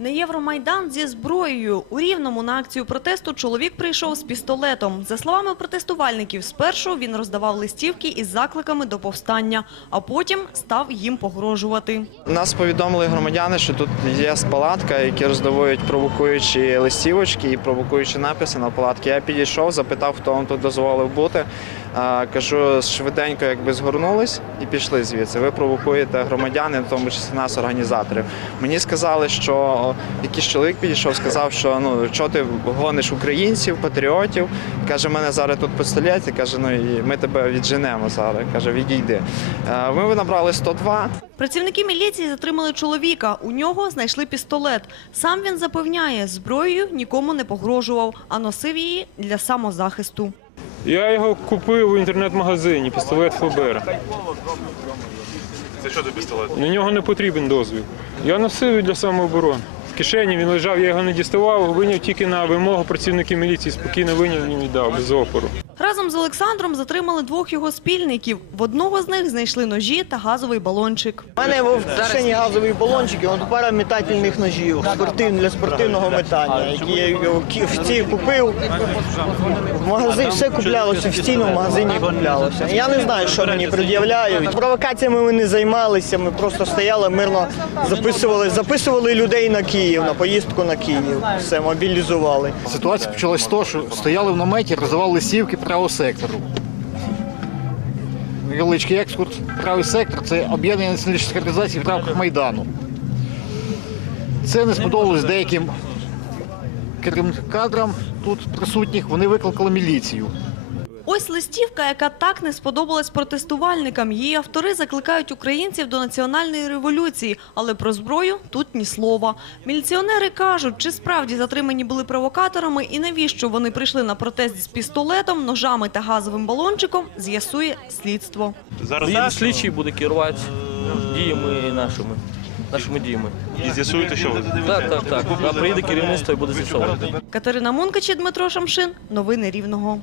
На Євромайдан зі зброєю у Рівному на акцію протесту чоловік прийшов з пістолетом. За словами протестувальників, спершу він роздавав листівки із закликами до повстання, а потім став їм погрожувати. Нас повідомили громадяни, що тут є палатка, які роздавують провокуючі листівочки і провокуючі написи на палатки. Я підійшов, запитав, хто вам тут дозволив бути. Кажу, швиденько якби згорнулись і пішли звідси. Ви провокуєте громадян, в тому числі нас, організаторів. Мені сказали, що якийсь чоловік підійшов, сказав, що ну що ти гониш українців, патріотів. Каже, мене зараз тут пістолет, каже, ну і ми тебе відженемо зараз. Каже, відійди. Е, Ми набрали 102. Працівники міліції затримали чоловіка. У нього знайшли пістолет. Сам він запевняє, зброєю нікому не погрожував, а носив її для самозахисту. Я його купив у інтернет-магазині, пістолет Фобера. Це що за пістолет? На нього не потрібен дозвіл. Я носив для самооборони. В кишені він лежав, я його не діставав, виняв тільки на вимогу працівників міліції, спокійно виняв і віддав без опору. Разом з Олександром затримали двох його спільників. В одного з них знайшли ножі та газовий балончик. У мене в кишені газовий балончик, і он пара метательних ножів спортивних для спортивного метання, які я в ці купив. В магазині все куплялося, офіційно в магазині куплялося. Я не знаю, що мені пред'являють. Провокаціями ми не займалися, ми просто стояли мирно, записували, записували людей на Київ, на поїздку на Київ. Все, мобілізували. Ситуація почалась з того, що стояли в наметі, роздавали листівки правого сектору. Невеличкий екскурс. Правий сектор це об'єднання національних організацій в рамках Майдану. Це не сподобалось деяким керівним кадрам тут присутніх. Вони викликали міліцію. Ось листівка, яка так не сподобалась протестувальникам. Її автори закликають українців до національної революції, але про зброю тут ні слова. Міліціонери кажуть, чи справді затримані були провокаторами і навіщо вони прийшли на протест з пістолетом, ножами та газовим балончиком, з'ясує слідство. Зараз слідчий буде керувати діями нашими. Нашими діями. і з'ясуєте, що ви. Так, так, так. А приїде керівництво і буде з'ясовувати. Катерина Мункач і Дмитро Шамшин. Новини Рівного.